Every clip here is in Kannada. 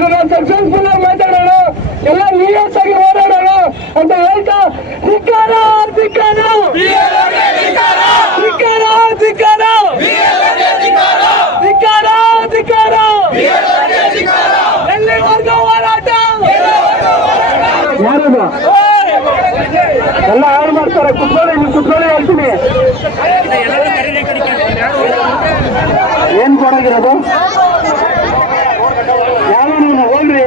ಇದನ್ನ ಸಕ್ಸಸ್ಫುಲ್ ಆಗಿ ಮಾತಾಡೋಣ, ಎಲ್ಲ ನಿಯಸ್ ಆಗಿ ಓಡಾಡೋಣ ಅಂತ ಹೇಳ್ತಾ ಧಿಕ್ಕಾರ ಧಿಕ್ಕಾರ ಧಿಕ್ಕಾರ ಧಿಕ್ಕಾರ ಧಿಕ್ಕಾರ ಧಿಕ್ಕಾರ ಎಲ್ಲಿವರೆಗೂ ಹೋರಾಟ ಯಾರದ ಎಲ್ಲ ಹಾಳು ಮಾಡ್ತಾರೆ. ಕುತ್ಕೊಳ್ಳಿ, ನೀವು ಕುತ್ಕೊಳ್ಳಿ ಹೇಳ್ತೀನಿ. ಏನ್ ಕೊಡೋಗಿರೋದು ಯಾವ ನೀವು ಹೋಗ್ರಿ.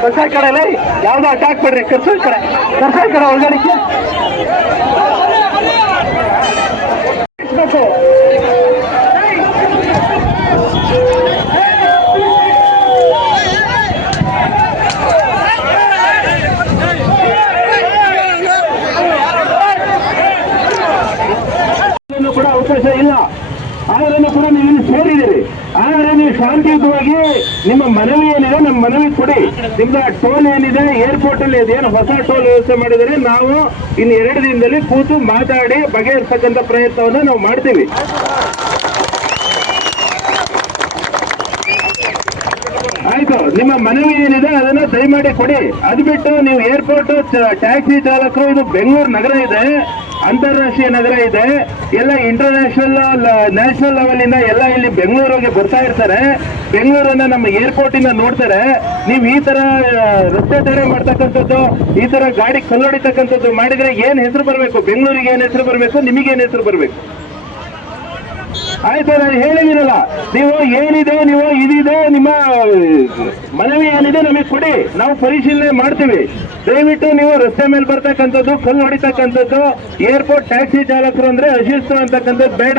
ಕರ್ಸಾಯ್ ಕಡೆ ಅಲ್ಲ ಯಾವ್ದೋ ಅಟ್ಯಾಕ್ ಬಿಡ್ರಿ. ಕರ್ಸಾಯ್ ಕಡೆ ಒಳಗಡಿಕೆ ಕೂಡ ಅವಕಾಶ ಇಲ್ಲ. ಆದ್ರೂ ಕೂಡ ನೀವು ಇಲ್ಲಿ ಸೇರಿದ್ದೀರಿ. ಆದ್ರೆ ನೀವು ಶಾಂತಿಯುತವಾಗಿ ನಿಮ್ಮ ಮನವಿ ಏನಿದೆ ನಮ್ಮ ಮನವಿ ಕೊಡಿ. ನಿಮ್ದು ಟೋಲ್ ಏನಿದೆ ಏರ್ಪೋರ್ಟ್ ಅಲ್ಲಿ ಏನು ಹೊಸ ಟೋಲ್ ವ್ಯವಸ್ಥೆ ಮಾಡಿದರೆ ನಾವು ಇನ್ನು 2 ದಿನದಲ್ಲಿ ಕೂತು ಮಾತಾಡಿ ಬಗೆಹರಿಸತಕ್ಕಂಥ ಪ್ರಯತ್ನವನ್ನು ನಾವು ಮಾಡ್ತೀವಿ. ಆಯ್ತು, ನಿಮ್ಮ ಮನವಿ ಏನಿದೆ ಅದನ್ನ ದಯಮಾಡಿ ಕೊಡಿ. ಅದು ಬಿಟ್ಟು ನೀವು ಏರ್ಪೋರ್ಟ್ ಟ್ಯಾಕ್ಸಿ ಚಾಲಕರು, ಇದು ಬೆಂಗಳೂರು ನಗರ ಇದೆ, ಅಂತಾರಾಷ್ಟ್ರೀಯ ನಗರ ಇದೆ, ಎಲ್ಲ ಇಂಟರ್ನ್ಯಾಷನಲ್ ನ್ಯಾಷನಲ್ ಲೆವೆಲ್ ಇಂದ ಎಲ್ಲ ಇಲ್ಲಿ ಬೆಂಗಳೂರಿಗೆ ಬರ್ತಾ ಇರ್ತಾರೆ. ಬೆಂಗಳೂರನ್ನ ನಮ್ಮ ಏರ್ಪೋರ್ಟ್ ಇಂದ ನೋಡ್ತಾರೆ. ನೀವು ಈ ತರ ರಸ್ತೆ ತಡೆ ಮಾಡ್ತಕ್ಕಂಥದ್ದು, ಈ ತರ ಗಾಡಿ ಕಲ್ಲೊಡಿತಕ್ಕಂಥದ್ದು ಮಾಡಿದ್ರೆ ಏನ್ ಹೆಸರು ಬರಬೇಕು? ಬೆಂಗಳೂರಿಗೆ ಏನ್ ಹೆಸರು ಬರಬೇಕು? ನಿಮಗೇನ್ ಹೆಸರು ಬರಬೇಕು? ಆಯ್ತು, ನಾನು ಹೇಳಿದ್ದೀನಲ್ಲ, ನೀವು ಏನಿದೆ, ನೀವು ಇದಿದೆ, ನಿಮ್ಮ ಮನವಿ ಏನಿದೆ ನಮಗೆ ಕೊಡಿ, ನಾವು ಪರಿಶೀಲನೆ ಮಾಡ್ತೀವಿ. ದಯವಿಟ್ಟು ನೀವು ರಸ್ತೆ ಮೇಲೆ ಬರ್ತಕ್ಕಂಥದ್ದು, ಕಲ್ಲು ಹೊಡಿತಕ್ಕಂಥದ್ದು, ಏರ್ಪೋರ್ಟ್ ಟ್ಯಾಕ್ಸಿ ಚಾಲಕರು ಅಂದ್ರೆ ಅಶಿಸ್ತು ಅಂತಕ್ಕಂಥದ್ದು ಬೇಡ.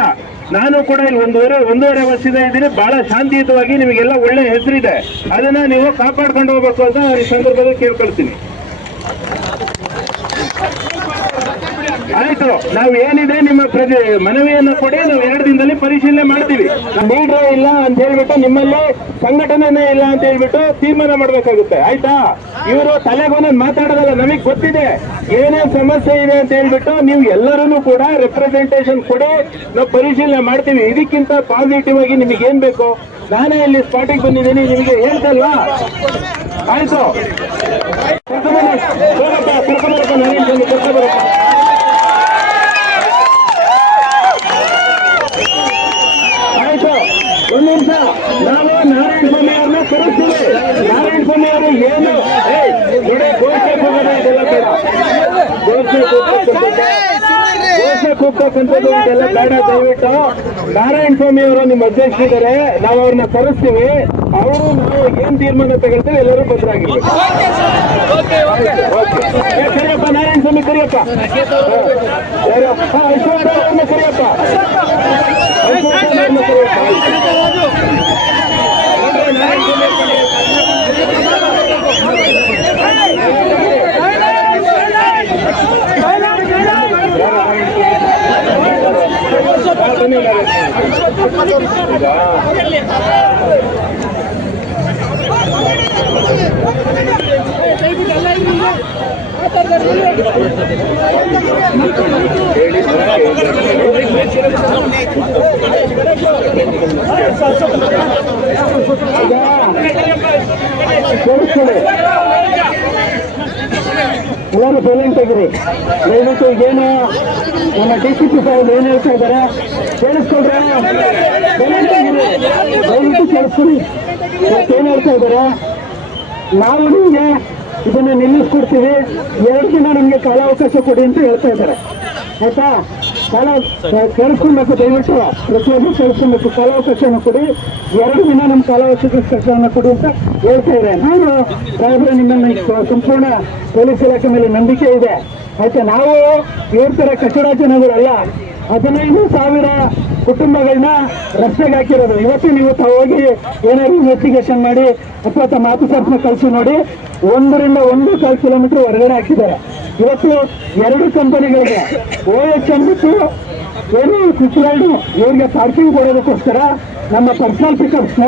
ನಾನು ಕೂಡ ಇಲ್ಲಿ ಒಂದೂವರೆ ವರ್ಷದ ಇದ್ದೀನಿ. ಬಹಳ ಶಾಂತಿಯುತವಾಗಿ ನಿಮಗೆಲ್ಲ ಒಳ್ಳೆ ಹೆಸರಿದೆ, ಅದನ್ನ ನೀವು ಕಾಪಾಡ್ಕೊಂಡು ಹೋಗ್ಬೇಕು ಅಂತ ಈ ಸಂದರ್ಭದಲ್ಲಿ ಕೇಳ್ಕೊಳ್ತೀನಿ. ಆಯ್ತು, ನಾವು ಏನಿದೆ ನಿಮ್ಮ ಮನವಿಯನ್ನು ಕೊಡಿ, ನಾವು 2 ದಿನದಲ್ಲಿ ಪರಿಶೀಲನೆ ಮಾಡ್ತೀವಿ. ಲೀಡ್ರೇ ಇಲ್ಲ ಅಂತ ಹೇಳ್ಬಿಟ್ಟು, ನಿಮ್ಮಲ್ಲಿ ಸಂಘಟನೆನೇ ಇಲ್ಲ ಅಂತ ಹೇಳ್ಬಿಟ್ಟು ತೀರ್ಮಾನ ಮಾಡ್ಬೇಕಾಗುತ್ತೆ. ಆಯ್ತಾ? ಇವರು ತಲೆಗೊಂದೊಂದು ಮಾತಾಡೋದಲ್ಲ, ನಮಗ್ ಗೊತ್ತಿದೆ ಏನೇನ್ ಸಮಸ್ಯೆ ಇದೆ ಅಂತ ಹೇಳ್ಬಿಟ್ಟು. ನೀವು ಎಲ್ಲರೂ ಕೂಡ ರೆಪ್ರೆಸೆಂಟೇಷನ್ ಕೊಡಿ, ನಾವು ಪರಿಶೀಲನೆ ಮಾಡ್ತೀವಿ. ಇದಕ್ಕಿಂತ ಪಾಸಿಟಿವ್ ಆಗಿ ನಿಮಗೆ ಏನ್ ಬೇಕು? ನಾನೇ ಇಲ್ಲಿ ಸ್ಪಾಟಿಗೆ ಬಂದಿದ್ದೀನಿ, ನಿಮಗೆ ಹೇಳ್ತಲ್ವಾ? ಆಯ್ತು, ಆಯ್ತು, ಒಂದು ನಿಮಿಷ. ನಾವು ನಾರಾಯಣ ಸ್ವಾಮಿ ಅವ್ರನ್ನ ಕರೆಸ್ತೀವಿ. ನಾರಾಯಣ ಸ್ವಾಮಿ ಅವರು ಏನು ಘೋಷಣೆ ಹೋಗೋದು ಇದೆಲ್ಲ ಬೇಡ. ಘೋಷಣೆ ಕೂಗ್ತಕ್ಕಂಥದ್ದು ಇದೆಲ್ಲ ಬೇಡ. ದಯವಿಟ್ಟು ನಾರಾಯಣ ಸ್ವಾಮಿ ಅವರು ನಿಮ್ಮ ಅಧ್ಯಕ್ಷರಿದ್ದಾರೆ, ನಾವು ಅವ್ರನ್ನ ಕರೆಸ್ತೀವಿ. ಅವರು ನಾವು ಏನ್ ತೀರ್ಮಾನ ತಗೊಳ್ತೇವೆ ಎಲ್ಲರೂ ಭದ್ರಾಗಿರ್ಬೇಕು. ಕರಿಯಪ್ಪ, ನಾರಾಯಣ ಸ್ವಾಮಿ ಕರಿಯಪ್ಪ, ಐಶ್ವರ್ಯ ಅವ್ರನ್ನ ಕರಿಯಪ್ಪ, ಐಶ್ವರ್ಯ ಎಲ್ಲರೂ ಸೈಲೆಂಟ್ ಆಗಿರಿ. ದಯವಿಟ್ಟು ಈಗೇನು ನಮ್ಮ DCP ಸಾಹೇಬ್ ಏನ್ ಹೇಳ್ತಾ ಇದ್ದಾರೆ ಕೇಳಿಸ್ಕೊಳ್ರೆ. ಸೈಲೆಂಟ್ ಆಗಿರಿ, ದಯವಿಟ್ಟು ಕೇಳಿಸ್ಕೊಡಿ. ಏನ್ ಹೇಳ್ತಾ ಇದ್ದಾರೆ? ನಾವು ನಿಮ್ಗೆ ಇದನ್ನ ನಿಲ್ಲಿಸ್ಕೊಡ್ತೀವಿ, 2 ದಿನ ನಮ್ಗೆ ಕಾಲಾವಕಾಶ ಕೊಡಿ ಅಂತ ಹೇಳ್ತಾ ಇದ್ದಾರೆ. ಆಯ್ತಾ? ಕೇಳಿಸ್ಕೊಳ್ಬೇಕು, ದಯವಿಟ್ಟು ಪ್ರತಿಯೊಬ್ಬರು ಕೇಳಿಸ್ಕೊಳ್ಬೇಕು. ಕಾಲಾವಕಾಶನ ಕೊಡಿ, 2 ದಿನ ನಮ್ಮ ಕಾಲಾವಕಾಶವನ್ನು ಕೊಡಿ ಅಂತ ಹೇಳ್ತಾ ಇದ್ದಾರೆ. ನಾನು ಸಾಹೇಬ್ರೆ ನಿಮ್ಮನ್ನ ಸಂಪೂರ್ಣ ಪೊಲೀಸ್ ಇಲಾಖೆ ಮೇಲೆ ನಂಬಿಕೆ ಇದೆ. ಆಯ್ತಾ? ನಾವು ಇವ್ರ ತರ ಕಚಡ ಜನಗಳಲ್ಲ. 15,000 ಕುಟುಂಬಗಳನ್ನ ರಸ್ತೆಗೆ ಹಾಕಿರೋದು. ಇವತ್ತು ನೀವು ಹೋಗಿ ಏನಾದ್ರು ಇನ್ವೆಸ್ಟಿಗೇಷನ್ ಮಾಡಿ ಅಥವಾ ತಮ್ಮ ಆಫೀಸರ್ಸ್ನ ಕಳಿಸಿ ನೋಡಿ, 1.5 ಕಿಲೋಮೀಟರ್ ಹೊರಗಡೆ ಹಾಕಿದ್ದಾರೆ. ಇವತ್ತು 2 ಕಂಪನಿಗಳಿಗೆ OHM ಬಿಟ್ಟು ಏನು ಸ್ವಿಟ್ಜರ್ಲ್ಯಾಂಡ್ ಇವ್ರಿಗೆ ಪಾರ್ಕಿಂಗ್ ಕೊಡೋದಕ್ಕೋಸ್ಕರ ನಮ್ಮ ಪರ್ಸನಲ್ ಪಿಕಪ್ಸ್ನ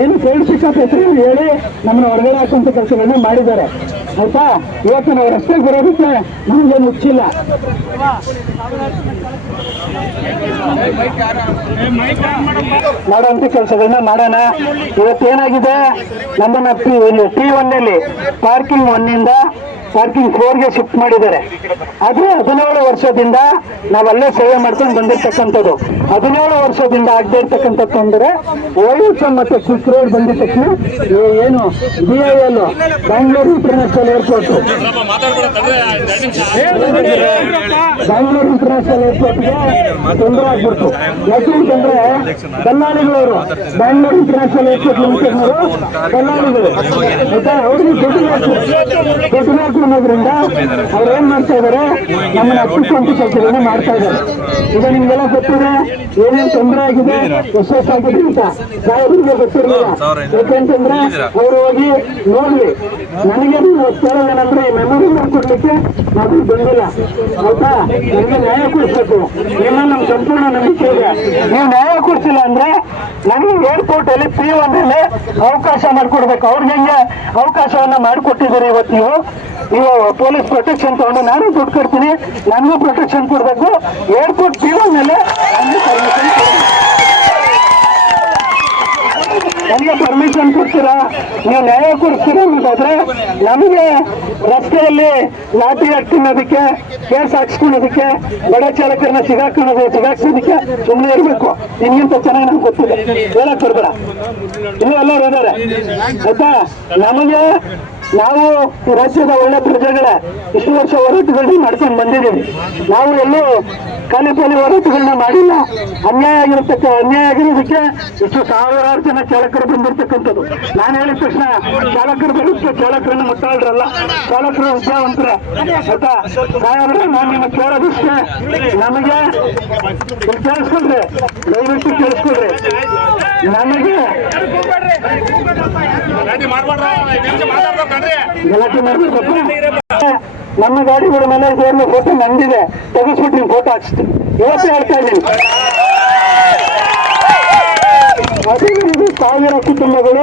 ಏನು ಸೈಡ್ ಪಿಕಪ್ ಹೆಸರು ಹೇಳಿ ನಮ್ಮನ್ನ ಹೊರಗಡೆ ಹಾಕುವಂತ ಕೆಲಸಗಳನ್ನ ಮಾಡಿದ್ದಾರೆ ಆಯ್ತಾ. ಇವತ್ತು ನಾವು ರಸ್ತೆಗೆ ಬರೋದಕ್ಕೆ ನಮಗೇನು ಮುಚ್ಚಿಲ್ಲ. ಮಾಡುವಂತ ಕೆಲಸಗಳನ್ನ ಮಾಡೋಣ. ಇವತ್ತೇನಾಗಿದೆ, ನಮ್ಮನ್ನ T1 ನಲ್ಲಿ ಪಾರ್ಕಿಂಗ್ 1 ಪಾರ್ಕಿಂಗ್ 4ಗೆ ಶಿಫ್ಟ್ ಮಾಡಿದ್ದಾರೆ. ಆದ್ರೆ 17 ವರ್ಷದಿಂದ ನಾವಲ್ಲೇ ಸೇವೆ ಮಾಡ್ಕೊಂಡು ಬಂದಿರ್ತಕ್ಕಂಥದ್ದು. 17 ವರ್ಷದಿಂದ ಆಗದೆ ಇರ್ತಕ್ಕಂಥ ತೊಂದರೆ OSM ಮತ್ತೆ ಕ್ವಿಕ್ ರೋಡ್ ಬಂದಿದ ತಕ್ಷಣ ಏನು BIL ಬ್ಯಾಂಗ್ಳೂರು ಇಂಟರ್ನ್ಯಾಷನಲ್ ಏರ್ಪೋರ್ಟ್ ಏರ್ಪೋರ್ಟ್ಗೆ ತೊಂದರೆ ಆಗ್ಬಿಡ್ತು. ಯಾಕೆಂತಂದ್ರೆ ದಲ್ಲಾಳಿಗಳವರು ಬ್ಯಾಂಗ್ಳೂರು ಇಂಟರ್ನ್ಯಾಷನಲ್ ಏರ್ಪೋರ್ಟ್ ಲಿಮಿಟೆಡ್ನವರು ದಲ್ಲಾಳಿಗಳು ಆಯ್ತಾ, ಅವ್ರಿಗೆ ದುಡ್ಡು ಅನ್ನೋದ್ರಿಂದ ಅವ್ರು ಏನ್ ಮಾಡ್ತಾ ಇದಾರೆ, ನಮ್ಮನ್ನ ಹತ್ತಿಕ್ಕುವಂತ ಕೆಲಸಗಳನ್ನ ಮಾಡ್ತಾ ಇದ್ದಾರೆ. ಈಗ ನಿಮ್ಗೆಲ್ಲ ಗೊತ್ತಿದೆ ಏನೇನ್ ತೊಂದರೆ ಆಗಿದೆ, ಎಷ್ಟೆಷ್ಟಾಗಿದೆ ಅಂತ ಸಾಹೇಬರಿಗೆ ಗೊತ್ತಿರಲಿಲ್ಲ. ಯಾಕೆಂತಂದ್ರೆ ಅವರು ಹೋಗಿ ನೋಡ್ಲಿ. ನನಗೆ ಕೇಳೋದೇನಂದ್ರೆ ಈ ಮೆಮೊರಿ ಕೊಡ್ಲಿಕ್ಕೆ ನಾವು ಬಂದಿಲ್ಲ ಆಯ್ತಾ. ನನಗೆ ನ್ಯಾಯ ಕೊಡಿಸ್ಬೇಕು, ನಿಮ್ಮ ನಮ್ ಸಂಪೂರ್ಣ ನಂಬಿಕೆ ಇದೆ. ನೀವು ನ್ಯಾಯ ಕೊಡ್ಸಿಲ್ಲ ಅಂದ್ರೆ ನನಗೆ ಏರ್ಪೋರ್ಟ್ ಅಲ್ಲಿ P1 ಅಲ್ಲಿ ಅವಕಾಶ ಮಾಡಿಕೊಡ್ಬೇಕು. ಅವ್ರಿಗೆ ಹೆಂಗೆ ಅವಕಾಶವನ್ನ ಮಾಡಿಕೊಟ್ಟಿದ್ದೀರಿ ಇವತ್ತು ನೀವು ಪೊಲೀಸ್ ಪ್ರೊಟೆಕ್ಷನ್ ತಗೊಂಡು ನಾನು ದುಡ್ಡು ಕೊಡ್ತೀನಿ, ನನಗೂ ಪ್ರೊಟೆಕ್ಷನ್ ಕೊಡಬೇಕು. ಏರ್ಪೋರ್ಟ್ P1 ಮೇಲೆ ನನಗೆ ಪರ್ಮಿಷನ್ ಕೊಡ್ತೀರಾ, ನೀವು ನ್ಯಾಯ ಕೊಡ್ತೀರಾ ಅನ್ನೋದಾದ್ರೆ ನಮಗೆ ರಸ್ತೆಯಲ್ಲಿ ಲಾಠಿ ಹಾಕ್ತಿನ್ನೋದಕ್ಕೆ, ಕೇಸ್ ಹಾಕ್ಸ್ಕೊಳ್ಳೋದಕ್ಕೆ, ಬಡ ಚಾಲಕರನ್ನ ಸಿಗಾಕ್ಸೋದಕ್ಕೆ ಸುಮ್ಮನೆ ಇರಬೇಕು. ನಿಮ್ಗಿಂತ ಚೆನ್ನಾಗಿ ನಮ್ಗೆ ಗೊತ್ತಿದೆ, ಹೇಳಕ್ ಬರ್ಬೇಡ. ಇನ್ನೂ ಎಲ್ಲರೂ ಇದ್ದಾರೆ ಆಯ್ತಾ. ನಮಗೆ ನಾವು ಈ ರಾಜ್ಯದ ಒಳ್ಳೆ ಪ್ರಜೆಗಳೇ, ಇಷ್ಟು ವರ್ಷ ಹೋರಾಟಗಳನ್ನ ಮಾಡ್ಕೊಂಡು ಬಂದಿದ್ದೀವಿ. ನಾವು ಎಲ್ಲೂ ಖಾಲಿ ಹೋರಾಟಗಳನ್ನ ಮಾಡಿಲ್ಲ. ಅನ್ಯಾಯ ಆಗಿರೋದಕ್ಕೆ ಇಷ್ಟು ಸಾವಿರಾರು ಜನ ಚಾಲಕರು ಬಂದಿರ್ತಕ್ಕಂಥದ್ದು. ನಾನು ಹೇಳಿದ ತಕ್ಷಣ ಚಾಲಕರು ಬರುತ್ತೆ, ಚಾಲಕರನ್ನ ಮುಟ್ಟಾಳ್ರಲ್ಲ, ಚಾಲಕರು ವಿದ್ಯಾವಂತರ ಆಯ್ತಾ. ಸಾಹೇಬ್ರೆ, ನಾನು ನಿಮಗೆ ಕೇಳೋದಿಷ್ಟೇ, ನಮಗೆ ಕೇಳಿಸ್ಕೊಳ್ರಿ, ದಯವಿಟ್ಟು ಕೇಳಿಸ್ಕೊಳ್ರಿ. ನಮಗೆ ಗಲಾಟೆ ಮಾಡ್ಬೇಕಪ್ಪ. ನಮ್ಮ ಗಾಡಿಗಳ ಮೇಲೆ ಇದೇನು ಫೋಟೋ ನಂದಿದೆ, ತೆಗೆಸ್ಬಿಟ್ಟು ಫೋಟೋ ಹಾಕ್ಸ್ತೀನಿ. ಇವತ್ತೇ ಹೇಳ್ತಾ ಇದ್ದೀನಿ. ಸಾವಿರ ಕುಟುಂಬಗಳು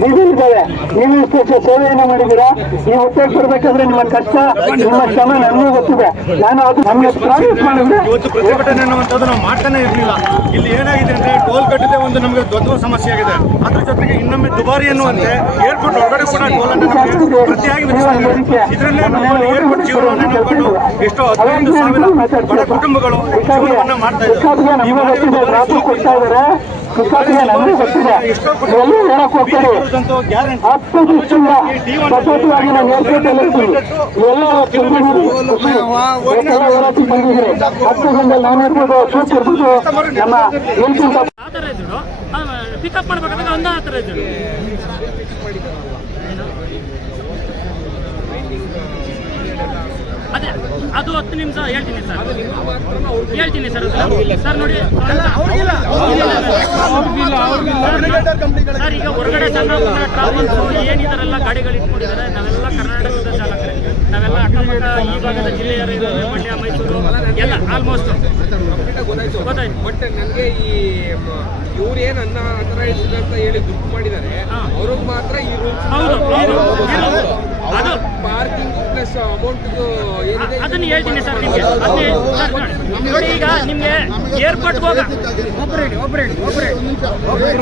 ಬೀದಿಲಿದ್ದಾವೆ. ನೀವು ಇಷ್ಟು ವರ್ಷ ಸೇವೆಯನ್ನು ಮಾಡಿದ್ದೀರಾ. ನೀವು ಉತ್ತೇಜ ಕೊಡ್ಬೇಕಾದ್ರೆ ನಿಮ್ಮ ಕಷ್ಟ, ನಿಮ್ಮ ಶ್ರಮ ನನಗೂ ಗೊತ್ತಿದೆ. ನಾನು ಅದು ನಮಗೆ ಪ್ರಾಮಿಸ್ ಮಾಡಿದ್ರೆ ಪ್ರತಿಭಟನೆ ಅನ್ನುವಂಥದ್ದು ನಾವು ಮಾಡ್ತಾನೆ ಇರಲಿಲ್ಲ. ಇಲ್ಲಿ ಏನಾಗಿದೆ ಅಂದ್ರೆ ಟೋಲ್ ಕಟ್ಟದೆ ಒಂದು ನಮಗೆ ದೊಡ್ಡ ಸಮಸ್ಯೆ ಆಗಿದೆ. ಅದ್ರ ಜೊತೆಗೆ ಇನ್ನೊಮ್ಮೆ ದುಬಾರಿ ಎನ್ನುವಂತೆ ಏರ್ಪೋರ್ಟ್ ಒಳಗಡೆ ಕೂಡ ಟೋಲ್ ಅನ್ನು ಪ್ರತಿಯಾಗಿ ಇದರಲ್ಲೇ ಏರ್ಪೋರ್ಟ್ ಜೀವನವನ್ನು ನೋಡಿಕೊಂಡು ಎಷ್ಟೋ 15,000 ಬಡ ಕುಟುಂಬಗಳು ಜೀವನವನ್ನು ಮಾಡ್ತಾ ಇದ್ದಾರೆ. ಕೊಡ್ತಾ ಇದ್ದಾರೆ. ನನಗೆ ಗೊತ್ತಿದೆ, ಎಲ್ಲೂ ಹೇಳಕ್ ಹೋಗ್ತಾರೆ. 10 ದಿವಸದಿಂದ ಸತತವಾಗಿ ನಾನು ಏರ್ಪೋರ್ಟ್ ಅಲ್ಲಿ ಇರ್ತೀನಿ. ಎಲ್ಲ ಹೋರಾಟ ಬಂದಿದ್ರೆ 10 ದಿನದಲ್ಲಿ ನಾನು ಇರ್ಬೋದು, ಸೂಚ್ ಇರ್ಬೋದು, ನಮ್ಮ ಪಿಕಪ್ ಮಾಡ್ಬೇಕಾದ್ರೆ ಒಂದೇ ಆ ಥರ ಇದ್ರು. ಅದೇ ಅದು 10 ನಿಮಿಷ ಹೇಳ್ತೀನಿ ಸರ್, ಸರ್ ನೋಡಿ ಸರ್, ಈಗ ಹೊರಗಡೆ ಚಂದ್ರಪುರ ಟ್ರಾವೆಲ್ಸ್ ಏನಿದಾರೆಲ್ಲ ಗಾಡಿಗಳು ಇಟ್ಕೊಂಡಿದ್ದಾರೆ. ನಾವೆಲ್ಲ ಕರ್ನಾಟಕದ ಚಾಲಕರೇ, ನಾವೆಲ್ಲ ಅಕ್ಕಪಕ್ಕ ಈ ಭಾಗದ ಜಿಲ್ಲೆಯರು ಇದ್ದಾರೆ, ಮಂಡ್ಯ, ಮೈಸೂರು ಎಲ್ಲ ಆಲ್ಮೋಸ್ಟ್ ಗೊತ್ತಾಯ್ತು. ಬಟ್ ನನಗೆ ಈ ಇವ್ರು ಏನು ಅನ್ನ ಅಂತ ಹೇಳಿ ದುಡ್ಡು ಮಾಡಿದ್ದಾರೆ, ಅವ್ರಿಗೆ ಮಾತ್ರ ಈ ರೂಲ್ಸ್ ಅದು ಪಾರ್ಕಿಂಗ್ ಪ್ಲಸ್ ಅಮೌಂಟ್ ಏನಿದೆ ಅದನ್ನು ಹೇಳ್ತೀನಿ ಸರ್ ನಿಮಗೆ. ನೋಡಿ, ಈಗ ನಿಮಗೆ ಏರ್ಪೋರ್ಟ್ ಹೋಗ ಒಬ್ಬರು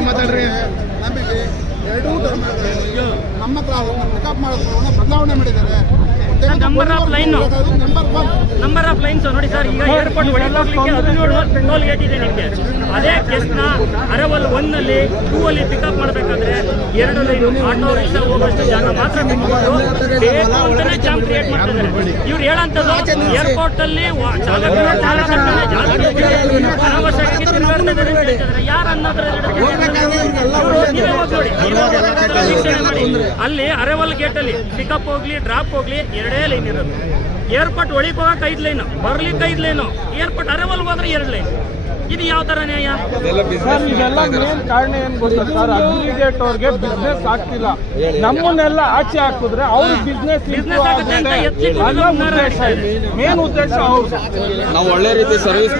ಮಾತಾಡ್ರಿ. ನಮಗೆ ಎರಡೂ ನಮ್ಮ ಪಿಕಪ್ ಮಾಡೋದು ಬದಲಾವಣೆ ಮಾಡಿದ್ದಾರೆ. ನಂಬರ್ ಆಫ್ ಲೈನ್ಸ್ ನೋಡಿ ಸರ್. ಈಗ ಏರ್ಪೋರ್ಟ್ ಒಳಗೋಗ್ಲಿಕ್ಕೆ 17 ಟೋಲ್ ಗೇಟ್ ಇದೆ ನಿಮಗೆ. ಅದೇ ಕೇಸ್ನ ಅರವಲ್ 1 ಅಲ್ಲಿ 2 ಅಲ್ಲಿ ಪಿಕಪ್ ಮಾಡಬೇಕಾದ್ರೆ 2 ಲೈನ್ ಆಟೋ ರಿಕ್ಷಾ ಹೋಗೋಷ್ಟು ಜಾಗ ಮಾತ್ರ ಬಿಟ್ಕೊಂಡು ಬೇಕು ಅಂತಾನೆ ಜಾಮ್ ಕ್ರಿಯೇಟ್ ಮಾಡ್ತಿದ್ದಾರೆ. ಇವ್ರು ಹೇಳಂತದ್ದು ಏರ್ಪೋರ್ಟ್ ಅಲ್ಲಿ ಚಾಲಕರು ಅನಾವಶ್ಯಕವಾಗಿ ತಿರುಗಾಡ್ತಿದ್ದಾರೆ. ಯಾರು ಅನ್ನೋದ್ರ ಅಲ್ಲಿ ಅರವಲ್ ಗೇಟ್ ಅಲ್ಲಿ ಪಿಕಪ್ ಹೋಗ್ಲಿ ಡ್ರಾಪ್ ಹೋಗ್ಲಿ 2 ಲೈನ್ ಇರೋದು. ಏರ್ಪೋರ್ಟ್ ಒಳಗೆ ಹೋಗಕ್ಕೆ 5 ಲೈನು, ಬರ್ಲಿಕ್ಕೆ 5 ಲೈನು, ಏರ್ಪೋರ್ಟ್ ಅರವಲ್ ಹೋದ್ರೆ 2 ಲೈನ್. ಇದು ಯಾವ ತರ ನ್ಯಾಯ? ಇದೆಲ್ಲ ಮೇನ್ ಕಾರಣ ಏನ್ ಗೊತ್ತಾ ಸರ್, ಅಗ್ರಿಗೇಟ್ ಅವ್ರಿಗೆ ಬಿಸ್ನೆಸ್ ಆಗ್ತಿಲ್ಲ. ನಮ್ಮನ್ನೆಲ್ಲ ಆಚೆ ಹಾಕಿದ್ರೆ ಅವ್ರ ಬಿಸ್ನೆಸ್ ಆಗುತ್ತೆ ಅಂತ ಮೇನ್ ಉದ್ದೇಶ ಅವ್ರು. ನಾವು ಒಳ್ಳೆ ರೀತಿ ಸರ್ವಿಸ್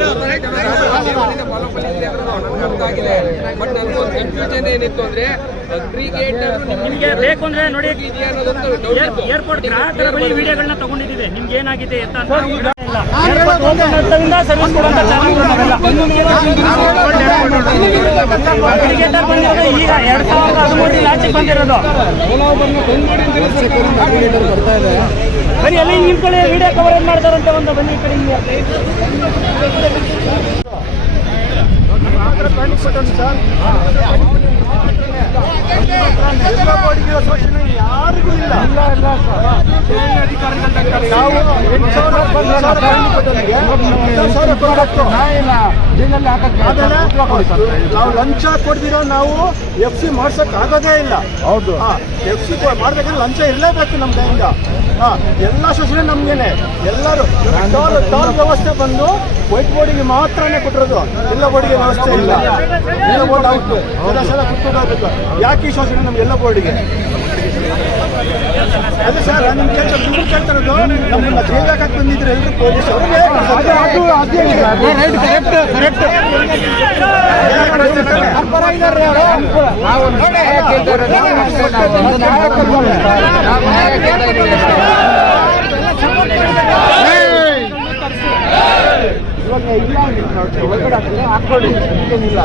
ಫಾಲೋಪಲ್ಲಿ ಇದೆ ಅನ್ನೋದು ನನಗೆ ಅರ್ಥ ಆಗಿದೆ. ಬಟ್ ನನಗೊಂದು ಕನ್ಫ್ಯೂಷನ್ ಏನಿತ್ತು ಅಂದ್ರೆ ಅಗ್ರಿಗೇಟ್ ನಿಮ್ಗೆ ಬೇಕು ಅಂದ್ರೆ ನೋಡಿ ಇದೆಯಾ ಅನ್ನೋದೊಂದು ಡೌಟ್ ಇತ್ತು. ಏರ್ಪೋರ್ಟ್ ಗ್ರಾಹಕರ ಬಳಿ ವಿಡಿಯೋಗಳನ್ನ ತಗೊಂಡಿದ್ದೀವಿ. ನಿಮ್ಗೆ ಏನಾಗಿದೆ ಅಂತ ಏರ್ಪೋರ್ಟ್ ಹೋಗ್ತಾ ಸರ್ವಿಸ್ ಕೊಡುವಂತ ಅಗ್ರಿಗೇಟರ್ ಬಂದಿರೋದು ಈಗ 2013 ಆಚೆ ಬಂದಿರೋದು. ಬರೀ ಎಲ್ಲ ನಿಮ್ ಕಡೆ ವಿಡಿಯೋ ಕವರೇಜ್ ಮಾಡ್ತಾರಂತೆ. ಒಂದು ಬನ್ನಿ ಈ ಕಡೆ ಯಾರಿಗೂ ಇಲ್ಲ. ನಾವು ಲಂಚ ಕೊಡ್ದಿರೋ ನಾವು FC ಮಾಡ್ಸಕ್ ಆಗೋದೇ ಇಲ್ಲ. ಹೌದು, FC ಮಾಡ್ಬೇಕಂದ್ರೆ ಲಂಚ ಇರಲೇಬೇಕು ನಮ್ಮ ಕೈಯಿಂದ. ಎಲ್ಲ ಶೋಷಣೆ ನಮ್ಗೇನೆ. ಎಲ್ಲರೂ ಟೋಲ್ ವ್ಯವಸ್ಥೆ ಬಂದು ವೈಟ್ ಬೋರ್ಡಿಗೆ ಮಾತ್ರನೇ ಕೊಟ್ಟಿರೋದು. ಎಲ್ಲ ಬೋರ್ಡಿಗೆ ವ್ಯವಸ್ಥೆ ಇಲ್ಲ. ಎಲ್ಲ ಬೋರ್ಡ್ ಔಟು ಸಲ ಕುತ್ಕೊಂಡೋಗ್ಬೇಕು. ಯಾಕೆ ಈ ಶೋಷಣೆ ನಮ್ಗೆಲ್ಲ ಬೋರ್ಡಿಗೆ? ಅದೇ ಸರ್ ನಿಮ್ಗೆ ಕೇಳ್ತಾರದು ನಮ್ಮನ್ನ ಜೈಲಾಗಕ್ಕೆ ಬಂದಿದ್ರೆ ಎಲ್ಲರೂ ಪೊಲೀಸರು ಒಳಗಡೆ ಹಾಕೊಳ್ಳಿ, ಏನಿಲ್ಲ.